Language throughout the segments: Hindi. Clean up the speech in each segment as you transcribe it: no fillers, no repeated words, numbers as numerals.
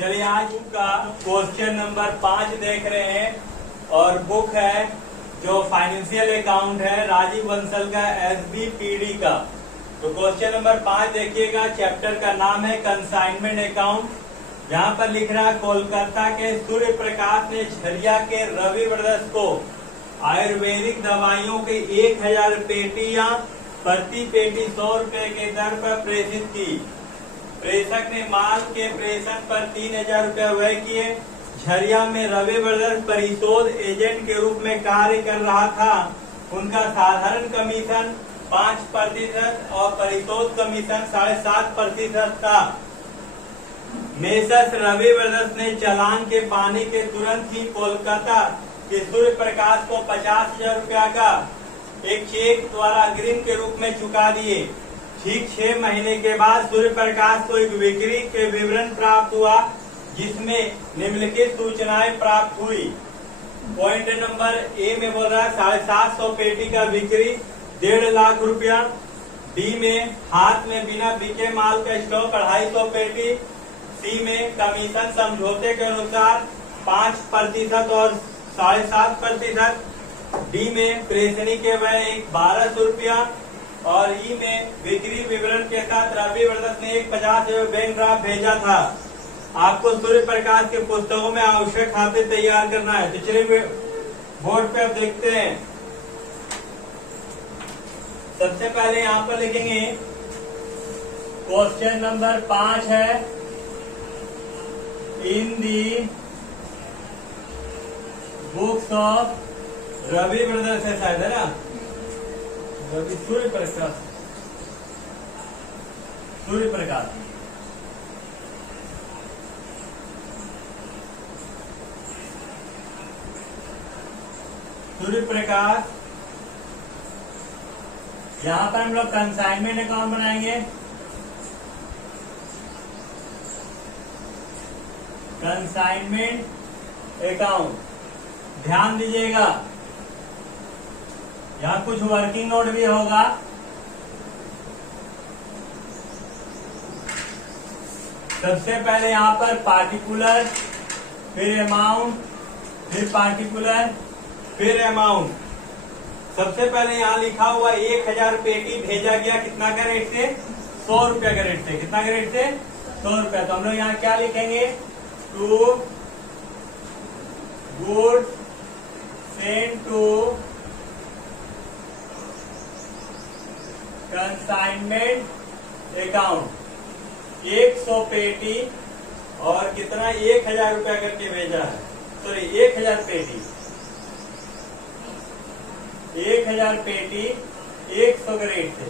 चलिए आज का क्वेश्चन नंबर 5 देख रहे हैं और बुक है जो फाइनेंशियल अकाउंट है राजीव बंसल का SBPD का। तो क्वेश्चन नंबर 5 देखिएगा। चैप्टर का नाम है कंसाइनमेंट अकाउंट। यहाँ पर लिख रहा है कोलकाता के सूर्य प्रकाश ने झरिया के रवि ब्रदर्स को आयुर्वेदिक दवाइयों की 1000 पेटियां प्रति पेटी 100 रुपए के दर पर प्रेषित की। प्रेषक ने माल के प्रेषण पर 3000 रुपए व्यय किए। झरिया में रवि ब्रदर्स परिशोध एजेंट के रूप में कार्य कर रहा था। उनका साधारण कमीशन 5% और परिशोध कमीशन 7.5% था। मेसर्स रवि ब्रदर्स ने चालान के पानी के तुरंत ही कोलकाता के सूर्य प्रकाश को 50,000 रुपया का एक चेक द्वारा अग्रिम के रूप में चुका दिए। ठीक 6 महीने के बाद सूर्य प्रकाश को एक बिक्री के विवरण प्राप्त हुआ जिसमें निम्नलिखित सूचनाएं प्राप्त हुई। पॉइंट नंबर ए में बोल रहा है 750 पेटी का बिक्री 1.5 लाख रुपया। बी में हाथ में बिना बिके माल का स्टॉक 250 पेटी। सी में कमीशन समझौते के अनुसार 5% और 7.5%। डी में प्रेषणी के व्यय 1200 रुपया और ई में बिक्री विवरण के साथ रवि ब्रदर्स ने एक 50 बैंक ड्राफ्ट भेजा था। आपको सूर्य प्रकाश के पुस्तकों में आवश्यक खाते तैयार करना है। तो चलिए बोर्ड पे अब देखते हैं। सबसे पहले यहाँ पर लिखेंगे क्वेश्चन नंबर 5 है इन दी बुक्स ऑफ रवि ब्रदर्स है शायद, है ना? रवि सूर्य प्रकाश सूर्य प्रकाश सूर्य प्रकाश। यहां पर हम लोग कंसाइनमेंट अकाउंट बनाएंगे। कंसाइनमेंट अकाउंट ध्यान दीजिएगा, यहाँ कुछ वर्किंग नोट भी होगा। सबसे पहले यहाँ पर पार्टिकुलर, फिर अमाउंट, फिर पार्टिकुलर, फिर अमाउंट। सबसे पहले यहाँ लिखा हुआ 1000 पेटी भेजा गया कितना का रेट से? 100 रुपया का रेट से। कितना का रेट से? 100 रुपया। तो हम लोग यहाँ क्या लिखेंगे? To goods send to consignment account 100 पेटी और कितना 1000 रुपया करके भेजा है। सॉरी 1000 पेटी 1000 पेटी 100 के रेट से,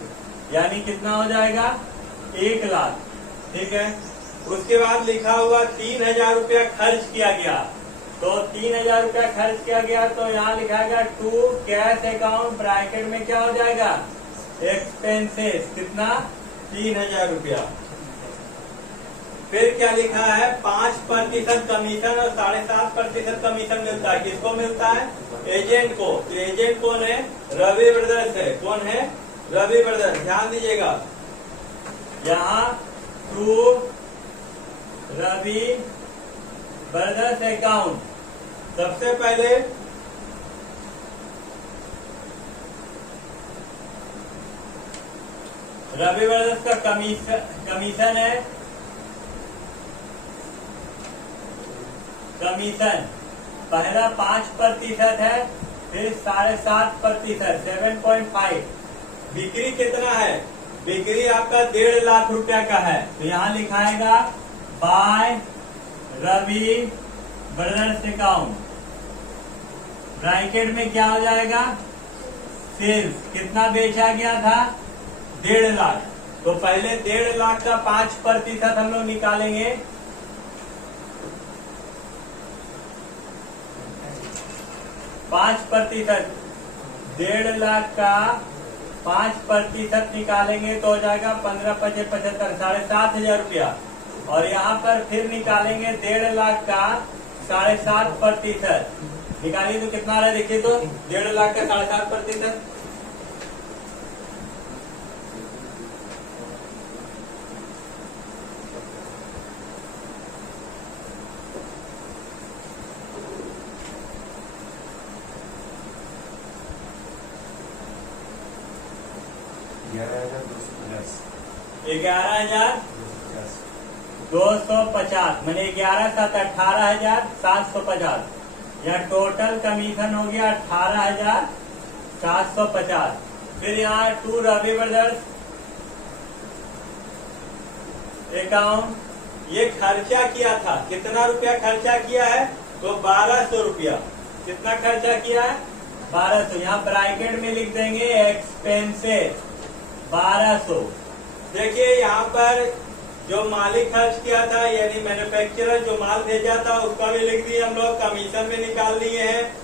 यानी कितना हो जाएगा? 1 लाख। ठीक है। उसके बाद लिखा हुआ 3000 रुपया खर्च किया गया। तो 3000 रुपया खर्च किया गया तो यहाँ लिखा गया टू कैश अकाउंट ब्रैकेट में क्या हो जाएगा? एक्सपेंसेस। कितना? 3000 रुपया। फिर क्या लिखा है? 5% कमीशन और 7.5% कमीशन मिलता है। किसको मिलता है? एजेंट को। तो एजेंट कौन है? रवि ब्रदर्स है। कौन है? रवि ब्रदर्स। ध्यान दीजिएगा, यहाँ टू रवि ब्रदर्स अकाउंट। सबसे पहले रवि ब्रदर्स का कमीशन है। कमीशन पहला 5% है, फिर 7.5%, 7.5। बिक्री कितना है? बिक्री आपका 1.5 लाख रुपया का है। तो यहाँ लिखाएगा by Ravi brothers account. Bracket में क्या हो जाएगा? सेल्स। कितना बेचा गया था? 1.5 लाख। तो पहले 1.5 लाख का 5% हम लोग निकालेंगे। पांच प्रतिशत 1.5 लाख का 5% निकालेंगे तो हो जाएगा 15, 25, 75, 7,500 रुपया। और यहाँ पर फिर निकालेंगे 1.5 लाख का 7.5% निकालिए तो कितना आ रहा है? देखिए तो 1.5 लाख का 7.5%। 11,250 मैंने 11,718,750। यहाँ टोटल कमीशन हो गया 18,750। फिर यहाँ टू रवि ब्रदर्स अकाउंट, ये खर्चा किया था, कितना रुपया खर्चा किया है? तो 1200 रुपया। कितना खर्चा किया है? 1200। यहाँ ब्रैकेट में लिख देंगे एक्सपेंसेस 1200। देखिए यहाँ पर जो मालिक खर्च किया था यानी मैन्युफैक्चरर जो माल भेजा था उसका भी लिख दिए हम लोग, कमीशन भी निकाल लिए हैं,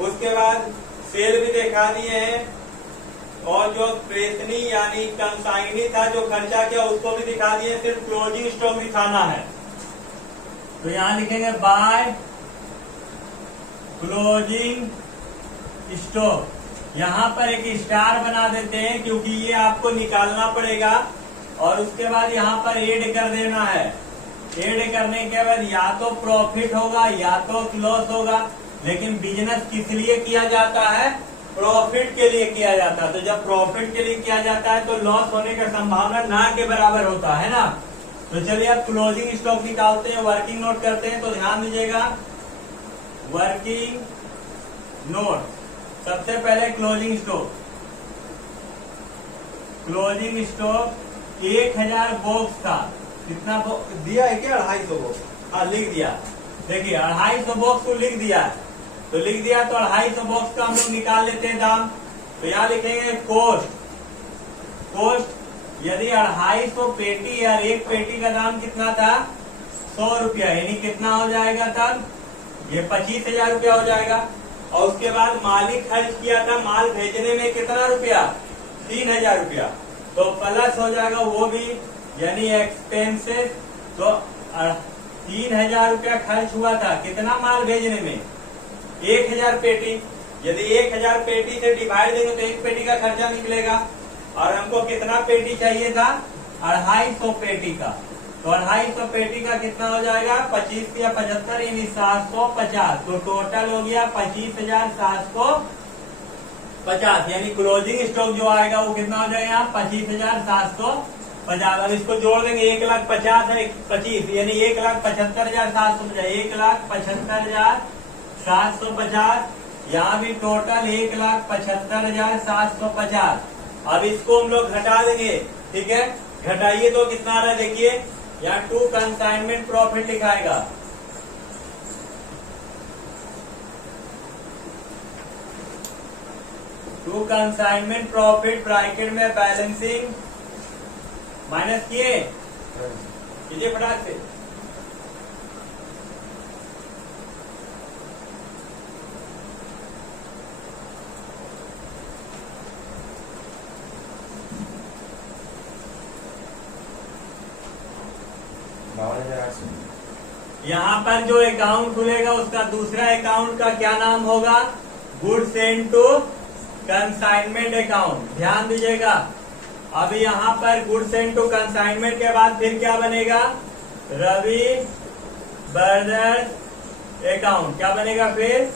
उसके बाद सेल भी दिखा दिए हैं, और जो प्रेषणी यानी कंसाइनी था जो खर्चा किया उसको भी दिखा दिए। सिर्फ क्लोजिंग स्टॉक दिखाना है। तो यहाँ लिखेंगे बाय क्लोजिंग स्टॉक। यहाँ पर एक स्टार बना देते हैं क्योंकि ये आपको निकालना पड़ेगा, और उसके बाद यहाँ पर ऐड कर देना है। ऐड करने के बाद या तो प्रॉफिट होगा या तो लॉस होगा, लेकिन बिजनेस किस लिए किया जाता है? प्रॉफिट के लिए किया जाता है। तो जब प्रॉफिट के लिए किया जाता है तो लॉस होने की संभावना ना के बराबर होता है ना। तो चलिए अब क्लोजिंग स्टॉक निकालते हैं, वर्किंग नोट करते हैं। तो ध्यान दीजिएगा, वर्किंग नोट सबसे पहले closing stock. Closing stock 1000 box था। कितना दिया है क्या? 250 बॉक्स। हाँ लिख दिया। देखिए 250 बॉक्स को लिख दिया है, तो लिख दिया तो 250 बॉक्स का हम लोग निकाल लेते हैं दाम। तो यहाँ लिखेंगे कोस्ट। कोस्ट यदि 250 पेटी या एक पेटी का दाम कितना था? 100 रुपया, यानी कितना हो जाएगा तब? ये 25,000 रुपया हो जाएगा। और उसके बाद मालिक खर्च किया था माल भेजने में कितना रुपया? 3,000 रुपया। तो प्लस हो जाएगा वो भी, यानी एक्सपेंसेस। तो 3,000 रुपया खर्च हुआ था कितना माल भेजने में? 1,000 पेटी। यदि 1,000 पेटी से डिवाइड देंगे तो एक पेटी का खर्चा निकलेगा। और हमको कितना पेटी चाहिए था? 250 पेटी का। तो 250 पेटी का कितना हो जाएगा? 25 या 75 यानी 750। तो टोटल हो गया 25,750। यानी क्लोजिंग स्टॉक जो आएगा वो कितना हो जाएगा? 25,750। अब इसको जोड़ देंगे, 1,50,000 है 25, यानी 1,75,750। 1,75,750। यहाँ भी टोटल 1,75,750। अब इसको हम लोग घटा देंगे, ठीक है? घटाइए तो कितना आ रहा है देखिए, यहाँ टू कंसाइनमेंट प्रॉफिट लिखाएगा। टू कंसाइनमेंट प्रॉफिट ब्रैकेट में बैलेंसिंग माइनस किए, कीजिए फटाक से। यहाँ पर जो अकाउंट खुलेगा उसका दूसरा अकाउंट का क्या नाम होगा? Goods and to consignment account. ध्यान दीजिएगा, अब यहाँ पर गुड्स एंड टू कंसाइनमेंट के बाद फिर क्या बनेगा? Ravi brothers account. क्या बनेगा फिर?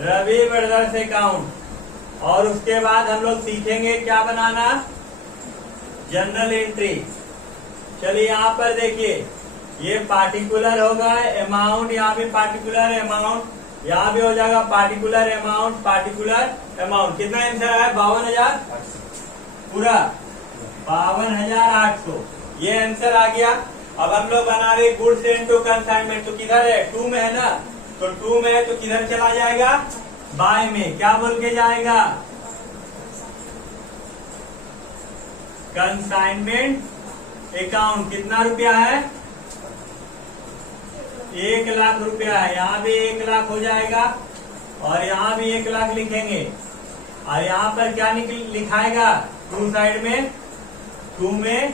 Ravi brothers account. और उसके बाद हम लोग सीखेंगे क्या बनाना? General entry. चलिए यहाँ पर देखिए, ये पार्टिकुलर होगा अमाउंट, यहाँ भी पार्टिकुलर अमाउंट, यहाँ भी हो जाएगा पार्टिकुलर अमाउंट, पार्टिकुलर अमाउंट। कितना आंसर आया? 52,000 पूरा 52,800 ये आंसर आ गया। अब हम लोग बना रहे गुड्स एंड टू कंसाइनमेंट। तो किधर है? 2 में है ना, तो 2 में है तो किधर चला जाएगा? बाय में। क्या बोल के जाएगा? Consignment account. कितना रुपया है? 1,00,000 रुपया है। यहाँ भी 1,00,000 हो जाएगा और यहाँ भी 1,00,000 लिखेंगे। और यहाँ पर क्या लिखाएगा? 2 साइड में, 2 में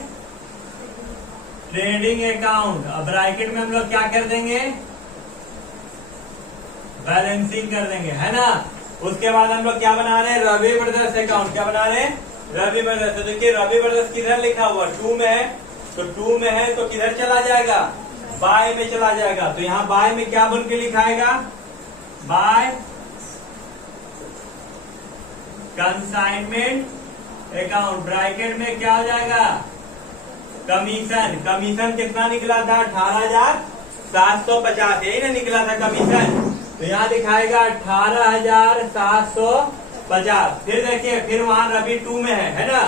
ट्रेडिंग अकाउंट। अब ब्रैकेट में हम लोग क्या कर देंगे? बैलेंसिंग कर देंगे, है ना। उसके बाद हम लोग क्या बना रहे हैं? Ravi brothers account. क्या बना रहे हैं? रवि ब्रदर्स। तो देखिए रवि ब्रदर्स किधर लिखा हुआ? 2 में है, तो 2 में है तो किधर चला जाएगा? बाय में चला जाएगा। तो यहाँ बाय में क्या बोल के लिखाएगा? By consignment account. ब्रैकेट में क्या हो जाएगा? कमीशन, कमीशन कितना निकला था? 18,750, यही ना निकला था कमीशन। तो यहाँ दिखाएगा 18,750। फिर देखिए, फिर वहां रवि 2 में है ना?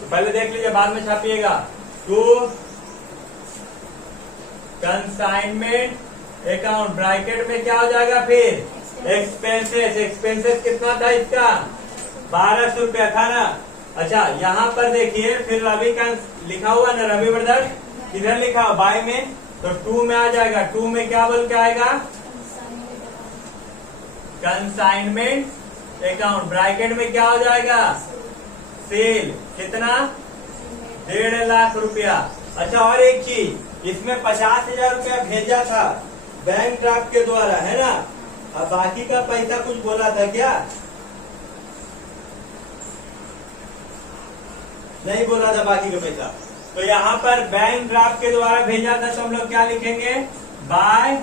तो पहले देख लीजिए, बाद में छापिएगा। 2 कंसाइनमेंट अकाउंट, ब्रैकेट में क्या हो जाएगा फिर? एक्सपेंसेस। एक्सपेंसेस कितना था इसका? 1200 रुपया था ना? अच्छा, यहाँ पर देखिए, फिर रवि का लिखा हुआ ना, रवि ब्रदर्स किधर लिखा? बाय में। तो 2 में आ जाएगा। 2 में क्या बोल के आएगा? कंसाइनमेंट अकाउंट, ब्रैकेट में क्या हो जाएगा? सेल। कितना? 1.5 लाख रुपया। अच्छा, और एक चीज, इसमें 50,000 रुपया भेजा था बैंक ड्राफ्ट के द्वारा, है ना? अब बाकी का पैसा कुछ बोला था क्या? नहीं बोला था बाकी का पैसा। तो यहाँ पर बैंक ड्राफ्ट के द्वारा भेजा था, तो हम लोग क्या लिखेंगे? By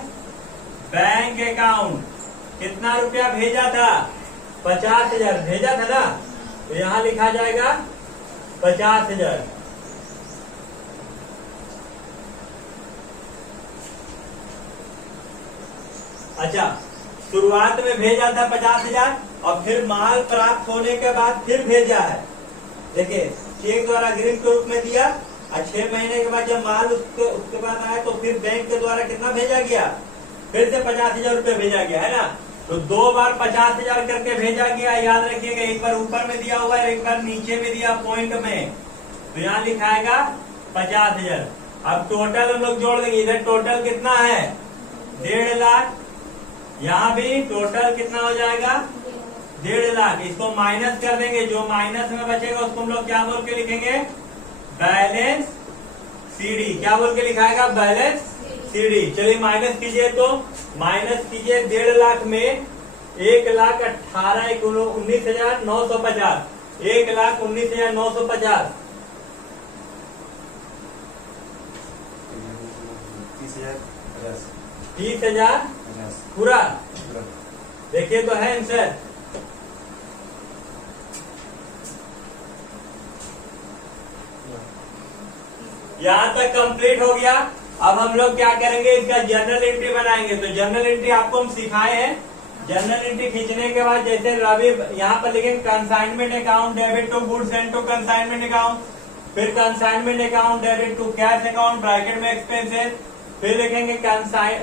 bank account. कितना रुपया भेजा था? 50,000 भेजा था ना? तो यहाँ लिखा जाएगा 50,000। अच्छा, शुरुआत में भेजा था 50,000 और फिर माल प्राप्त होने के बाद फिर भेजा है। देखिए, चेक द्वारा अग्रिम के रूप में दिया और 6 महीने के बाद जब माल उसके बाद आया तो फिर बैंक के द्वारा कितना भेजा गया? फिर से 50,000 रुपये भेजा गया, है ना? तो 2 बार 50,000 करके भेजा गया। याद रखिएगा, एक बार ऊपर में दिया हुआ है, एक बार नीचे में दिया पॉइंट में। तो यहाँ लिखाएगा 50,000। अब टोटल हम लोग जोड़ देंगे। इधर टोटल कितना है? 1.5 लाख। यहाँ भी टोटल कितना हो जाएगा? 1.5 लाख। इसको माइनस कर देंगे, जो माइनस में बचेगा उसको हम लोग क्या बोल के लिखेंगे? Balance CD. क्या बोल के लिखाएगा? Balance CD. चलिए माइनस कीजिए, तो माइनस कीजिए 1.5 लाख में 1,18,19,950। 1,19,950। 30,000 पूरा। देखिए तो है आंसर। यहाँ तक कंप्लीट हो गया। अब हम लोग क्या करेंगे? इसका जर्नल एंट्री बनाएंगे। तो जर्नल एंट्री आपको हम सिखाए हैं। जर्नल एंट्री खींचने के बाद जैसे रवि यहाँ पर लिखेंगे consignment account debit to goods and to consignment account, फिर consignment account debit to cash account bracket में एक्सपेंसेस, फिर लिखेंगे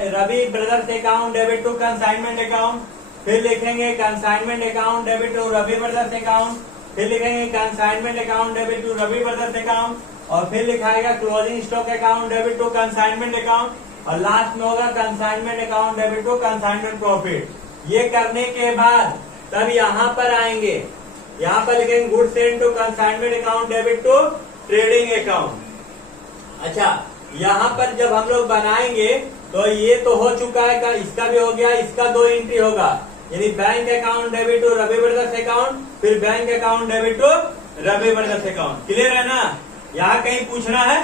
Ravi brothers account debit to consignment account, फिर लिखेंगे consignment account debit to Ravi brothers account, फिर लिखेंगे consignment account debit to Ravi brothers account, और फिर लिखाएगा closing stock account debit to consignment account, और लास्ट में होगा consignment account debit to consignment profit. ये करने के बाद तब यहाँ पर आएंगे, यहाँ पर लिखेंगे goods send to consignment account debit to trading account. अच्छा, यहाँ पर जब हम लोग बनाएंगे तो ये तो हो चुका है, इसका भी हो गया, इसका 2 एंट्री होगा, यानी bank account debit to Ravi brothers account, फिर bank account debit to Ravi brothers account. Clear है ना? यहाँ कहीं पूछना है?